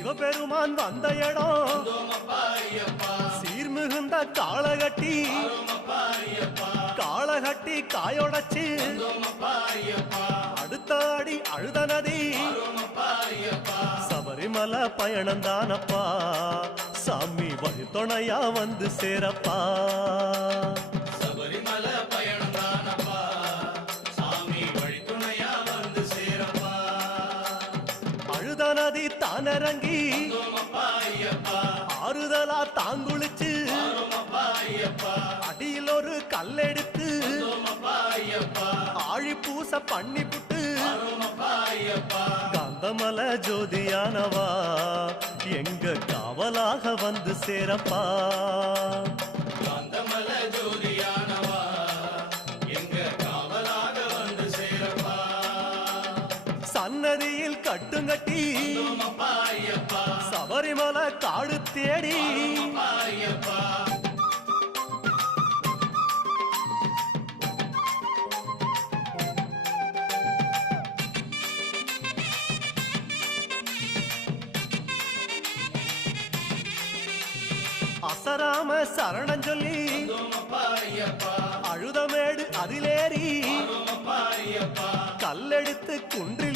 சிவபெருமான் வந்த இடம் சீர்மிகுந்த காளகட்டி காளகட்டி காயோடச்சு அடுத்த அடி அழுத நதி சபரிமலை பயணம் தானப்பா சாமி வழி துணையா வந்து சேரப்பா சபரிமலை பயணம் தானப்பா சாமி வழி துணையா வந்து சேரப்பா அழுத நதி தானிறங்கி ஆறுதலா தாங்குளிச்சு அடியில் ஒரு கல்லெடுத்து ஆழி பூச பண்ணி புட்டு காந்தமல ஜோதியானவா எங்க காவலாக வந்து சேரப்பா காந்தமல ஜோதியானவா எங்க காவலாக வந்து சேரப்பா சன்னதியில் கட்டுங்கட்டி சபரிமலை காடு தேடி அசராம சரணம் சொல்லி அழுதமேடு அதிலேறி கல்லெடுத்து குன்றி